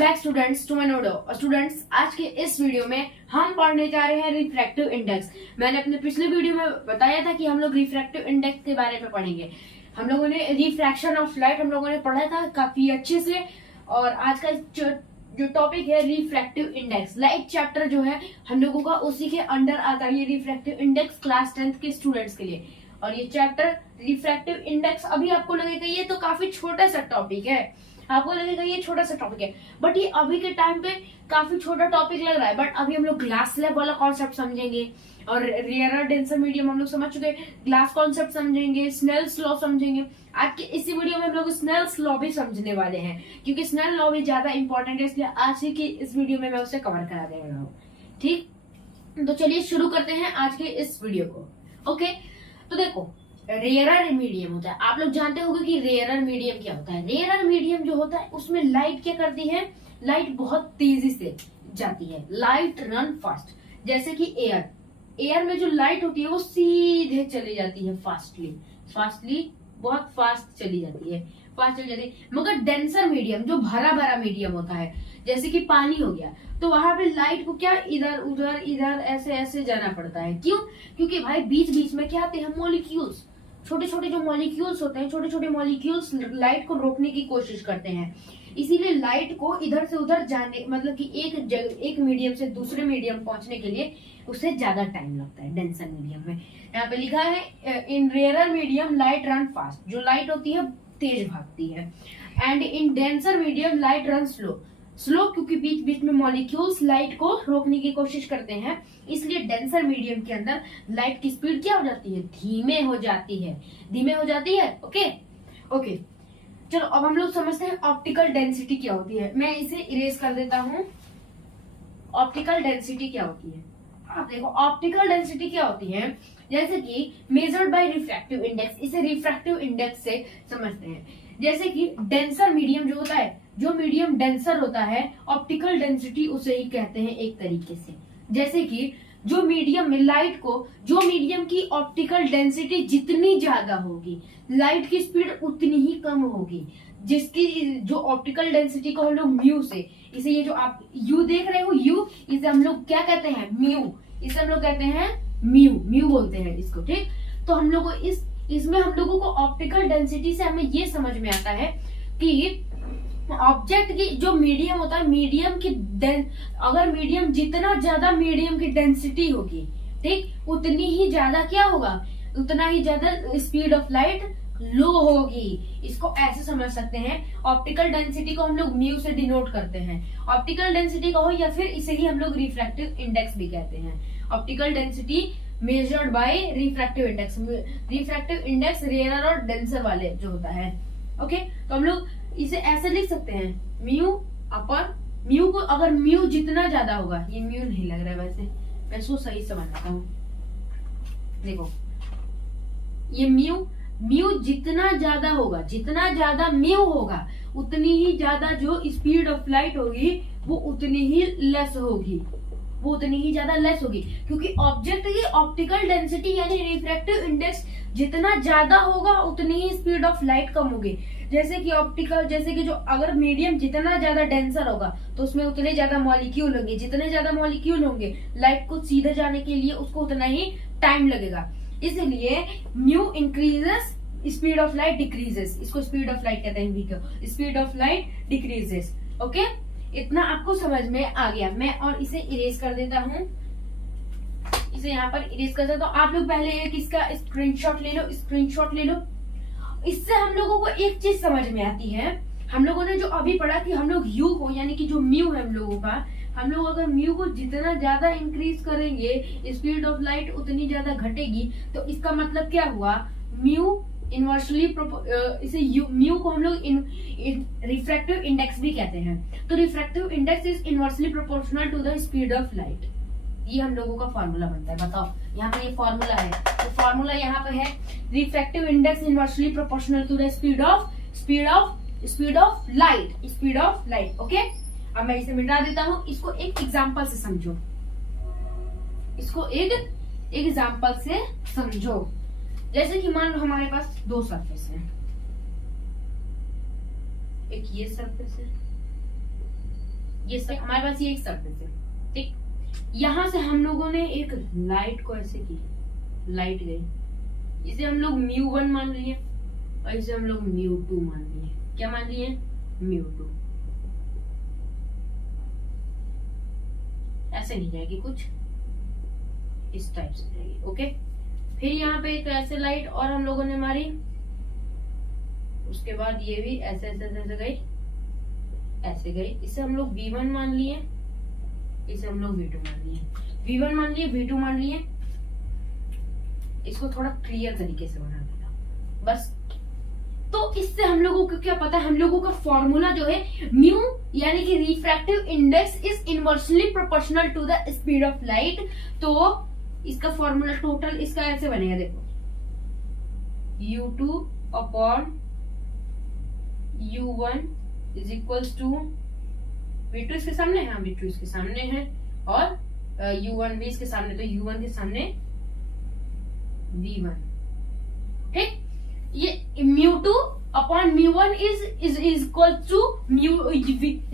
Back students to my video. Students, आज के इस वीडियो में हम पढ़ने जा रहे हैं रिफ्रैक्टिव इंडेक्स। मैंने अपने पिछले वीडियो में बताया था कि हम लोग रिफ्रैक्टिव इंडेक्स के बारे में पढ़ेंगे। हम लोगों ने रिफ्रैक्शन ऑफ लाइट हम लोगों ने पढ़ा था काफी अच्छे से, और आज का जो टॉपिक है रिफ्रैक्टिव इंडेक्स, लाइट चैप्टर जो है हम लोगों का उसी के अंडर आता है। ये रिफ्रैक्टिव इंडेक्स क्लास 10th के स्टूडेंट्स के लिए, और ये चैप्टर रिफ्रैक्टिव इंडेक्स अभी आपको लगेगा ये तो काफी छोटा सा टॉपिक है, आपको लगेगा ये छोटा सा टॉपिक है, बट ये अभी के टाइम पे काफी छोटा टॉपिक लग रहा है। बट अभी हम लोग ग्लास स्लैब वाला कॉन्सेप्ट समझेंगे, और रेयरर डेंसर मीडियम हम लोग समझ चुके हैं, ग्लास कॉन्सेप्ट समझेंगे, स्नेल्स लॉ समझेंगे। आज के इसी वीडियो में हम लोग स्नेल्स लॉ भी समझने वाले हैं, क्योंकि स्नेल लॉ भी ज्यादा इंपॉर्टेंट है, इसलिए आज ही की इस वीडियो में मैं उसे कवर करा दे रहा हूँ। ठीक, तो चलिए शुरू करते हैं आज के इस वीडियो को। ओके, तो देखो, रेयरर मीडियम होता है, आप लोग जानते होंगे कि रेयरर मीडियम क्या होता है। रेयरर मीडियम जो होता है उसमें लाइट क्या करती है, लाइट बहुत तेजी से जाती है, लाइट रन फास्ट। जैसे कि एयर में जो लाइट होती है वो सीधे चली जाती है, फास्टली बहुत फास्ट चली जाती है, मगर डेंसर मीडियम जो भरा भरा मीडियम होता है, जैसे कि पानी हो गया, तो वहां पे लाइट को क्या इधर उधर ऐसे ऐसे जाना पड़ता है। क्यों? क्योंकि भाई बीच बीच में क्या आते हैं, मॉलिक्यूल्स, छोटे छोटे जो मॉलिक्यूल्स होते हैं, छोटे छोटे मॉलिक्यूल्स लाइट को रोकने की कोशिश करते हैं। इसीलिए लाइट को इधर से उधर जाने, मतलब कि एक मीडियम से दूसरे मीडियम पहुंचने के लिए उसे ज्यादा टाइम लगता है डेंसर मीडियम में। यहाँ पे लिखा है in rarer medium light run fast, जो लाइट होती है तेज भागती है, and in denser medium light run slow, क्योंकि बीच बीच में मॉलिक्यूल्स लाइट को रोकने की कोशिश करते हैं, इसलिए डेंसर मीडियम के अंदर लाइट की स्पीड क्या हो जाती है, धीमे हो जाती है। ओके, चलो अब हम लोग समझते हैं ऑप्टिकल डेंसिटी क्या होती है। मैं इसे इरेज कर देता हूँ। ऑप्टिकल डेंसिटी क्या होती है, आप देखो ऑप्टिकल डेंसिटी क्या होती है, जैसे कि मेजर्ड बाय रिफ्रैक्टिव इंडेक्स, इसे रिफ्रैक्टिव इंडेक्स से समझते हैं। जैसे कि डेंसर मीडियम जो होता है, जो मीडियम डेंसर होता है, ऑप्टिकल डेंसिटी उसे ही कहते हैं एक तरीके से। जैसे कि जो मीडियम में लाइट को, जो मीडियम की ऑप्टिकल डेंसिटी जितनी ज्यादा होगी, लाइट की स्पीड उतनी ही कम होगी। जिसकी जो ऑप्टिकल डेंसिटी को हम लोग म्यू से, इसे ये जो आप यू देख रहे हो, यू, इसे हम लोग क्या कहते हैं, म्यू, इसे हम लोग कहते हैं म्यू बोलते हैं इसको। ठीक, तो हम लोग को इसमें हम लोगों को ऑप्टिकल डेंसिटी से हमें ये समझ में आता है कि ऑब्जेक्ट की जो मीडियम होता है, मीडियम की अगर मीडियम जितना ज्यादा मीडियम की डेंसिटी होगी, ठीक, उतनी ही ज्यादा क्या होगा, उतना ही ज्यादा स्पीड ऑफ लाइट लो होगी। इसको ऐसे समझ सकते हैं, ऑप्टिकल डेंसिटी को हम लोग म्यू से डिनोट करते हैं, ऑप्टिकल डेंसिटी कहो या फिर इसे ही हम लोग रिफ्रैक्टिव इंडेक्स भी कहते हैं। Optical density measured by refractive index, refractive index rarer और डेंसर वाले जो होता है। ओके, तो हम लोग इसे ऐसे लिख सकते हैं, म्यू अपर म्यू को, अगर म्यू जितना ज्यादा होगा, ये म्यू नहीं लग रहा है वैसे, मैं इसको सही समझता हूँ। देखो ये म्यू जितना ज्यादा होगा, जितना ज्यादा म्यू होगा, उतनी ही ज्यादा जो स्पीड ऑफ लाइट होगी वो उतनी ही लेस होगी, क्योंकि ऑब्जेक्ट की ऑप्टिकल डेंसिटी यानी रिफ्रैक्टिव इंडेक्स जितना ज्यादा होगा उतनी ही स्पीड ऑफ लाइट कम होगी। जैसे कि जो अगर मीडियम जितना ज्यादा डेंसर होगा तो उसमें उतने ज्यादा मॉलिक्यूल होंगे, जितने ज्यादा मॉलिक्यूल होंगे लाइट को सीधे जाने के लिए उसको उतना ही टाइम लगेगा। इसलिए mu increases, speed of light decreases, इसको स्पीड ऑफ लाइट कहते हैं, speed of light decreases. Okay, इतना आपको समझ में आ गया। मैं और इसे इरेज कर देता हूँ, इसे यहाँ पर इरेज कर देता हूँ। आप लोग पहले एक इसका स्क्रीनशॉट ले लो। इससे हम लोगों को एक चीज समझ में आती है, हम लोगों ने जो अभी पढ़ा कि हम लोग यू को, यानी कि जो म्यू है हम लोगों का, हम लोग अगर म्यू को जितना ज्यादा इंक्रीज करेंगे स्पीड ऑफ लाइट उतनी ज्यादा घटेगी। तो इसका मतलब क्या हुआ, म्यू इनवर्सली, इसे म्यू को हम लोग रिफ्रैक्टिव इंडेक्स भी कहते हैं। तो refractive index is inversely proportional to the speed of light, ये हम लोगों का फॉर्मूला बनता है। बताओ, यहाँ पे ये फॉर्मूला है, तो फॉर्मूला यहाँ पे है, refractive index inversely proportional to the speed of light. Okay, अब मैं इसे मिटा देता हूँ, इसको एक एग्जांपल से समझो। जैसे कि मान लो हमारे पास दो सरफेस है, एक ये सरफेस है, ये सब हमारे पास ये एक सरफेस है, ठीक। यहाँ से हम लोगों ने एक लाइट को ऐसे की, लाइट गई, इसे हम लोग μ1 मान लिए और इसे हम लोग μ2 मान लिए। क्या मान लिए? μ2। ऐसे नहीं जाएगी, कुछ इस टाइप से जाएगी। ओके, फिर यहाँ पे एक ऐसे लाइट और हम लोगों ने मारी, उसके बाद ये भी ऐसे ऐसे ऐसे गई, ऐसे गई। इसे हम लोग v1 मान लिए, इसे हम लोग v2 मान लिए। v1 मान लिए, v2 मान लिए। इसको थोड़ा क्लियर तरीके से बना देता बस। तो इससे हम लोगों को क्या पता है, हम लोगों का फॉर्मूला जो है म्यू यानी कि refractive index is inversely proportional to the speed of light. तो इसका फॉर्मूला टोटल इसका ऐसे बनेगा, देखो u2 upon u1 is equals to v2 इसके सामने है, v2 इसके सामने है और u1 भी इसके सामने, तो u1 के सामने v1, ठीक। ये μ2 upon μ1 is equal to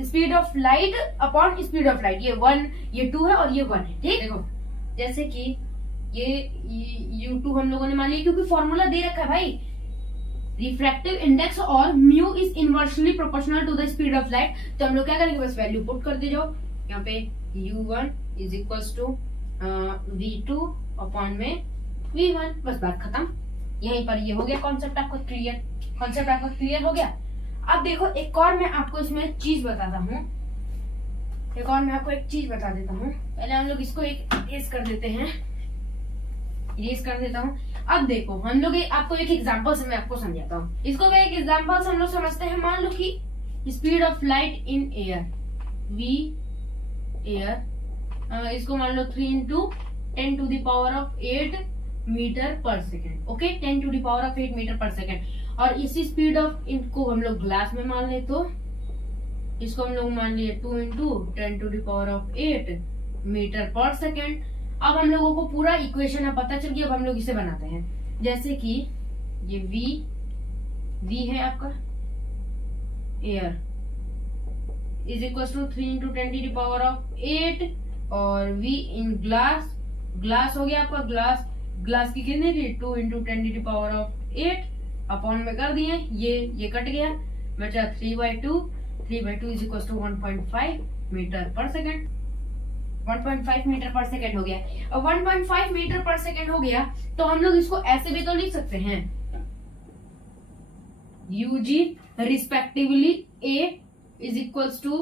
speed of light upon speed of light. ये 1 ये 2 है और ये 1 है, ठीक। देखो जैसे कि ये u2 हम लोगों ने मान लिया क्योंकि फॉर्मूला दे रखा है भाई, रिफ्रैक्टिव इंडेक्स और mu is inversely proportional to the speed of light. तो हम लोग क्या करेंगे, बस वैल्यू पुट करते जाओ। यहाँ पे u1 is equals to v2 upon में v1, बस बात खत्म। यहीं पर ये हो गया कॉन्सेप्ट आपको क्लियर, कॉन्सेप्ट आपको क्लियर हो गया। अब देखो एक और मैं आपको इसमें चीज बताता हूँ, एक और मैं आपको एक चीज बता देता हूँ। पहले हम लोग इसको एक इरेज कर देते हैं, इरेज कर देता हूँ। अब देखो हम लोग आपको एक एग्जांपल से मैं आपको समझाता हूँ। इसको एक एग्जांपल से हम लोग समझते हैं। मान लो कि speed of light in air v air, इसको मान लो 3 into 10 to the power of 8 metre पर second. Okay, 10 to the power of 8 metre पर सेकेंड। और इसी स्पीड ऑफ इनको हम लोग ग्लास में मान ले तो इसको हम लोग मान लिए 2 into 10 to the power of 8 metre पर सेकेंड। अब हम लोगों को पूरा इक्वेशन अब पता चल गया। अब हम लोग इसे बनाते हैं, जैसे कि ये v है आपका air is equal to 3 into 10 to the power of 8 और v इन ग्लास, ग्लास हो गया आपका ग्लास, ग्लास की कितनी थी 2 into 10 to the power of 8 upon में कर दिए, ये कट गया, बचा 3/2, 3/2 इज इक्वल टू 1.5 मीटर पर सेकेंड। 1.5 मीटर पर सेकेंड हो गया। और 1.5 मीटर पर सेकेंड हो गया तो हम लोग इसको ऐसे भी तो लिख सकते हैं, ug respectively a is equals to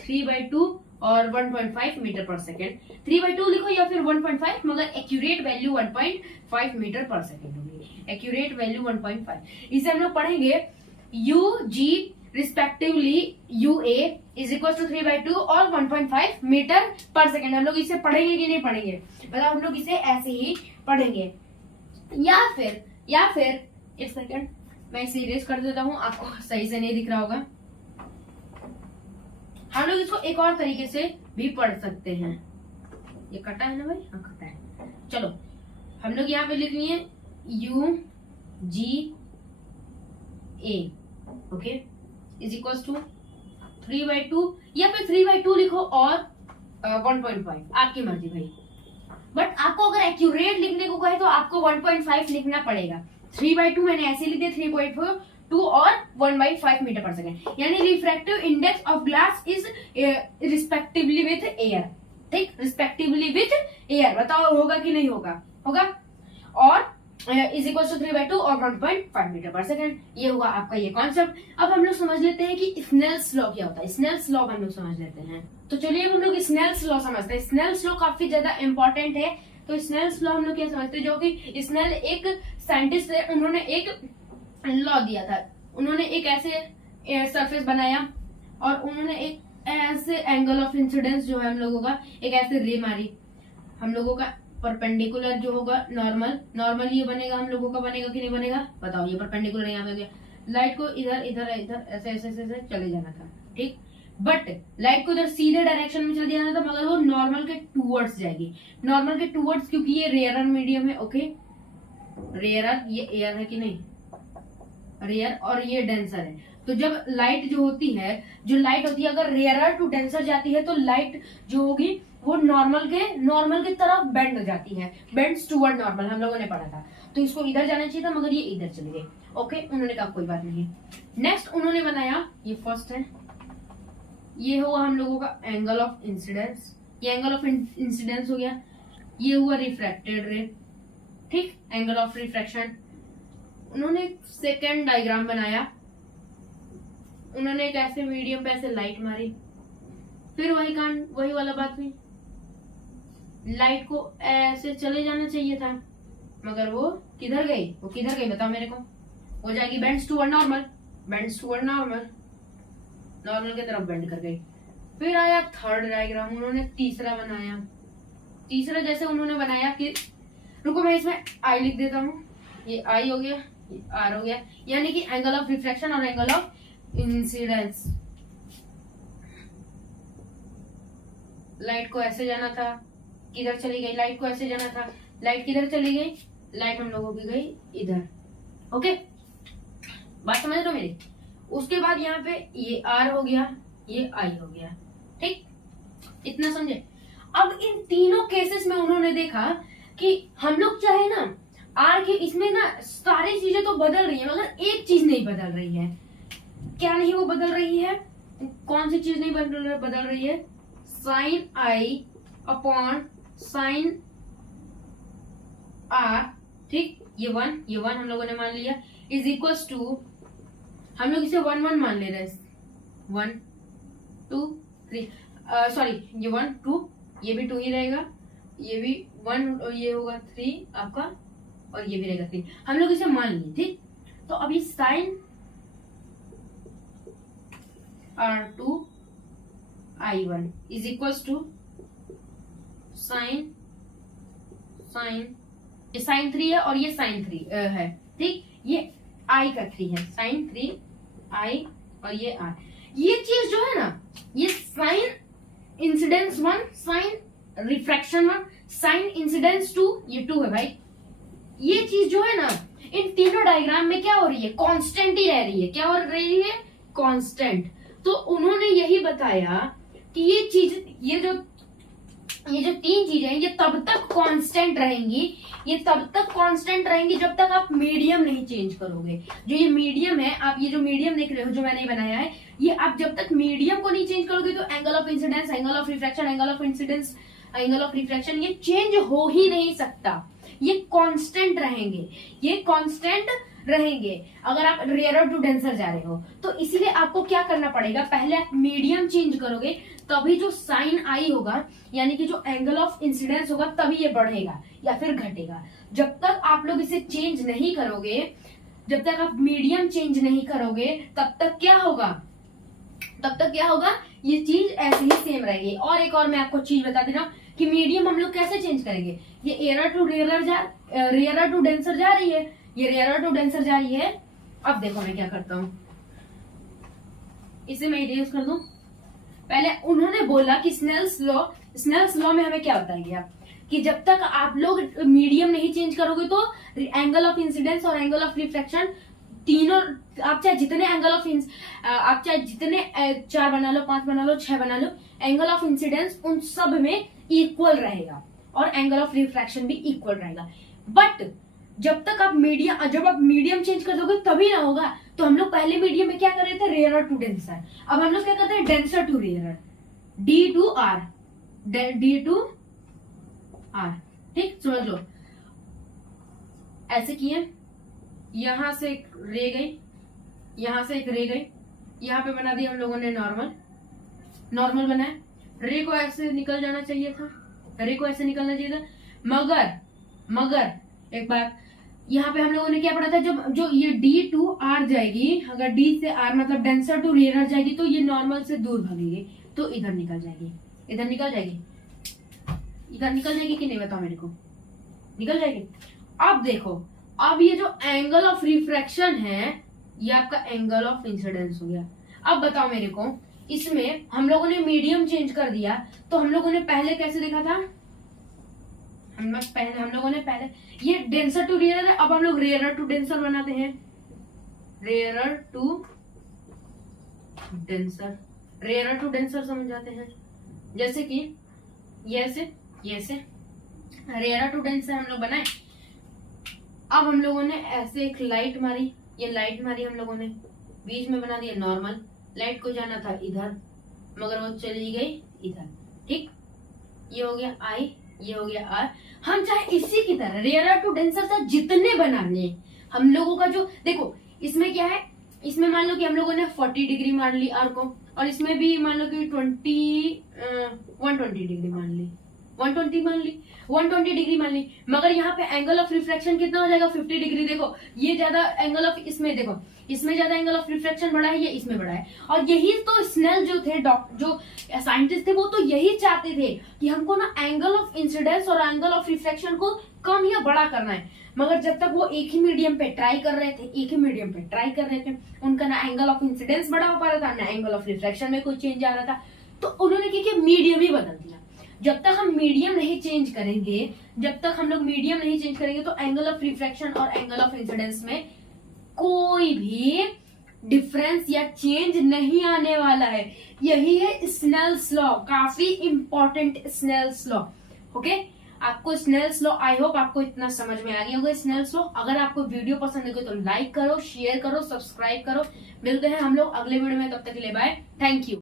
3/2 और 1.5 मीटर पर सेकेंड। 3/2 लिखो या फिर 1.5, मगर एक्यूरेट वैल्यू 1.5 मीटर पर सेकेंड होगी, एक्यूरेट वैल्यू 1.5। इसे हम लोग पढ़ेंगे ug respectively ua is equal to 3/2 और 1.5 मीटर पर सेकेंड। हम लोग इसे पढ़ेंगे कि नहीं पढ़ेंगे, मतलब हम लोग इसे ऐसे ही पढ़ेंगे। या फिर एक सेकेंड मैं इसे इरेज कर देता हूँ, आपको सही से नहीं दिख रहा होगा। हम लोग इसको एक और तरीके से भी पढ़ सकते हैं। ये कटा है ना भाई, हाँ कटा है। चलो हम लोग यहाँ पे लिख लिए ug a okay is equal to 3/2 या फिर 3/2 लिखो और 1.5, आपकी मर्जी भाई। बट आपको अगर एक्यूरेट लिखने को कहे तो आपको 1.5 लिखना पड़ेगा। 3/2 मैंने ऐसे लिख दिया, 3.2 और 1/5 मीटर पर सेकेंड। यानी refractive index of glass is respectively with air, ठीक, रिस्पेक्टिवली विथ एयर। बताओ होगा कि नहीं होगा, होगा। और इज इक्वल टू 3/2 और 1.5 मीटर पर सेकेंड, ये हुआ आपका ये कॉन्सेप्ट। अब हम लोग समझ लेते हैं कि स्नेल्स लॉ क्या होता है। स्नेल्स लॉ हम लोग समझ लेते हैं। तो चलिए हम लोग स्नेल्स लॉ समझते हैं। स्नेल्स लॉ काफी ज्यादा इंपॉर्टेंट है। तो स्नेल्स लॉ हम लोग क्या समझते हैं, जो कि स्नेल एक साइंटिस्ट है, उन्होंने एक लॉ दिया था। उन्होंने एक ऐसे सरफेस बनाया और उन्होंने एक ऐसे एंगल ऑफ इंसिडेंस जो है हम लोगों का, एक ऐसे रे मारी। हम लोगों का परपेंडिकुलर जो होगा नॉर्मल ये बनेगा, हम लोगों का बनेगा कि नहीं बनेगा, बताओ। ये परपेंडिकुलर यहाँ पे गया, लाइट को इधर इधर इधर ऐसे ऐसे ऐसे चले जाना था, ठीक। बट लाइट को इधर सीधे डायरेक्शन में चले जाना था, मगर वो नॉर्मल के टूवर्ड्स जाएगी, नॉर्मल के टूवर्ड्स, क्योंकि ये रेयर मीडियम है। ओके, रेयर, ये एयर है कि नहीं, रेयर, और ये डेंसर है। तो जब लाइट जो होती है अगर रेयरर टू डेंसर जाती है तो लाइट जो होगी वो नॉर्मल की तरफ बेंड हो जाती है, बेंड्स टुवर्ड नॉर्मल, हम लोगों ने पढ़ा था। तो इसको इधर जाना चाहिए था मगर ये इधर चले गए। ओके, उन्होंने कहा कोई बात नहीं। नेक्स्ट उन्होंने बनाया, ये फर्स्ट है, ये हुआ हम लोगों का एंगल ऑफ इंसिडेंस, ये एंगल ऑफ इंसिडेंस हो गया। ये हुआ रिफ्रैक्टेड रे, ठीक, एंगल ऑफ रिफ्रैक्शन। उन्होंने सेकेंड डायग्राम बनाया, उन्होंने एक ऐसे मीडियम पे ऐसे लाइट मारी, फिर वही वाला बात हुई, लाइट को ऐसे चले जाना चाहिए था मगर वो किधर गई, बताओ मेरे को। हो जाएगी बेंड्स टुवर्ड नॉर्मल, नॉर्मल की तरफ बेंड कर गई। फिर आया थर्ड डायग्राम, उन्होंने तीसरा बनाया। तीसरा जैसे उन्होंने बनाया कि रुको मैं इसमें आई लिख देता हूँ, ये आई हो गया, ये आर हो गया, यानी कि एंगल ऑफ रिफ्लेक्शन और एंगल ऑफ इंसिडेंस। लाइट को ऐसे जाना था, किधर चली गई, लाइट को ऐसे जाना था, लाइट किधर चली गई, लाइट हम लोगों की गई इधर। ओके, बात समझ रहे हो मेरी। उसके बाद यहाँ पे ये आर हो गया, ये आई हो गया, ठीक, इतना समझे। अब इन तीनों केसेस में उन्होंने देखा कि हम लोग चाहे ना आर के इसमें ना सारी चीजें तो बदल रही है मगर एक चीज नहीं बदल रही है। क्या नहीं वो बदल रही है, कौन सी चीज नहीं बदल रही है, sine I upon sine R, ठीक, ये वन हम लोगों ने मान लिया, इज इक्वल टू, हम लोग इसे 1 1 मान ले रहे हैं, 1 2 3, सॉरी ये 1 2, ये भी 2 ही रहेगा, ये भी 1, ये होगा 3 आपका, और ये भी रहेगा 3, हम लोग इसे मान लिए, ठीक। तो अभी sine R2 I1 is equal to sine 3 है और ये साइन 3 है, ठीक, ये I का 3 है, साइन 3 I और ये R। ये चीज जो है ना, ये sine incidence 1, sine refraction 1, sine incidence 2, ये 2 है भाई। ये चीज जो है ना इन तीनों डायग्राम में क्या हो रही है, कांस्टेंट ही रह रही है। क्या हो रही है, कांस्टेंट। तो उन्होंने यही बताया कि ये जो 3 चीजें ये तब तक कांस्टेंट रहेंगी, जब तक आप मीडियम नहीं चेंज करोगे। जो ये मीडियम है, आप ये जो मीडियम देख रहे हो जो मैंने बनाया है, ये आप जब तक मीडियम को नहीं चेंज करोगे तो angle of incidence, angle of refraction, angle of refraction ये चेंज हो ही नहीं सकता। ये कांस्टेंट रहेंगे अगर आप रेयरर टू डेंसर जा रहे हो। तो इसीलिए आपको क्या करना पड़ेगा, पहले आप मीडियम चेंज करोगे तभी जो साइन आई होगा यानी कि जो एंगल ऑफ इंसिडेंस होगा तभी ये बढ़ेगा या फिर घटेगा। जब तक आप लोग इसे चेंज नहीं करोगे, जब तक आप मीडियम चेंज नहीं करोगे, तब तक क्या होगा, ये चीज ऐसे ही सेम रहेगी। और एक और मैं आपको चीज बता दे रहा हूँ कि मीडियम हम लोग कैसे चेंज करेंगे। ये रेयरर टू डेंसर जा रही है, ये रेयरर टू डेंसर जा रही है। अब देखो मैं क्या करता हूँ, इसे मैं इरेज कर दूं। पहले उन्होंने बोला कि स्नेल्स लॉ में हमें क्या बताएंगे कि जब तक आप लोग मीडियम नहीं चेंज करोगे तो एंगल ऑफ इंसिडेंस और एंगल ऑफ रिफ्लेक्शन तीनों, आप चाहे जितने 4 बना लो, 5 बना लो, 6 बना लो, एंगल ऑफ इंसिडेंस उन सब में इक्वल रहेगा और एंगल ऑफ रिफ्रैक्शन भी इक्वल रहेगा। बट जब आप मीडियम चेंज कर दोगे तभी ना होगा। तो हम लोग पहले मीडियम में क्या कर रहे थे, रेयरर टू डेंसर। अब हम लोग क्या करते हैं, denser to rarer, D to R, ठीक, समझ लो। ऐसे किए, यहां से एक रे गई, यहां से एक रे गई, यहां पे बना दिया हम लोगों ने नॉर्मल बनाया। रे को ऐसे निकल जाना चाहिए था, निकलना चाहिए था, मगर एक बात, यहाँ पे हम लोगों ने क्या पढ़ा था, जो ये D टू R जाएगी, अगर D से R मतलब डेंसर टू रेयरर जाएगी तो ये नॉर्मल से दूर भागेगी तो इधर निकल जाएगी, इधर निकल जाएगी कि नहीं, बताओ मेरे को, निकल जाएगी। अब देखो, अब ये जो एंगल ऑफ रिफ्रैक्शन है ये आपका एंगल ऑफ इंसिडेंस हो गया। अब बताओ मेरे को, इसमें हम लोगों ने मीडियम चेंज कर दिया तो हम लोगों ने पहले कैसे देखा था, हम लोगों ने पहले ये डेंसर टू रेयरर है, अब हम लोग रेयरर टू डेंसर बनाते हैं, rarer to denser, rare to denser समझ जाते हैं, जैसे कि ये से रेयर टू डेंसर हम लोग बनाए। अब हम लोगों ने ऐसे एक लाइट मारी, ये लाइट मारी हम लोगों ने, बीच में बना दिया नॉर्मल। लाइट को जाना था इधर मगर वो चली गई इधर, ठीक। ये हो गया आई, ये हो गया आर। हम चाहे इसी की तरह रेयर टू डेंसर से जितने बना लें, हम लोगों का जो देखो इसमें क्या है, इसमें मान लो कि हम लोगों ने 40 डिग्री मान ली आर को, और इसमें भी मान लो कि 120 डिग्री मान ली, 120 मान ली, 120 डिग्री मान ली, मगर यहाँ पे एंगल ऑफ रिफ्लेक्शन कितना हो जाएगा 50 डिग्री। देखो ये ज्यादा एंगल ऑफ, इसमें देखो इसमें ज्यादा एंगल ऑफ रिफ्लेक्शन बड़ा है, ये इसमें बड़ा है। और यही तो स्नेल जो थे जो साइंटिस्ट थे वो तो यही चाहते थे कि हमको ना एंगल ऑफ इंसिडेंस और एंगल ऑफ रिफ्लेक्शन को कम या बड़ा करना है। मगर जब तक वो एक ही मीडियम पे ट्राई कर रहे थे, उनका ना एंगल ऑफ इंसिडेंस बड़ा हो पा रहा था, ना एंगल ऑफ रिफ्लेक्शन में कोई चेंज आ रहा था। तो उन्होंने क्या किया, मीडियम ही बदल दिया। जब तक हम मीडियम नहीं चेंज करेंगे, तो एंगल ऑफ रिफ्लेक्शन और एंगल ऑफ इंसिडेंस में कोई भी डिफरेंस या चेंज नहीं आने वाला है। यही है स्नेल्स लॉ, काफी इंपॉर्टेंट स्नेल्स लॉ। ओके, आपको स्नेल्स लॉ, आई होप आपको इतना समझ में आ गया होगा स्नेल्स लॉ। अगर आपको वीडियो पसंद है तो लाइक करो, शेयर करो, सब्सक्राइब करो। मिलते हैं हम लोग अगले वीडियो में, तब तक के लिए बाय, थैंक यू।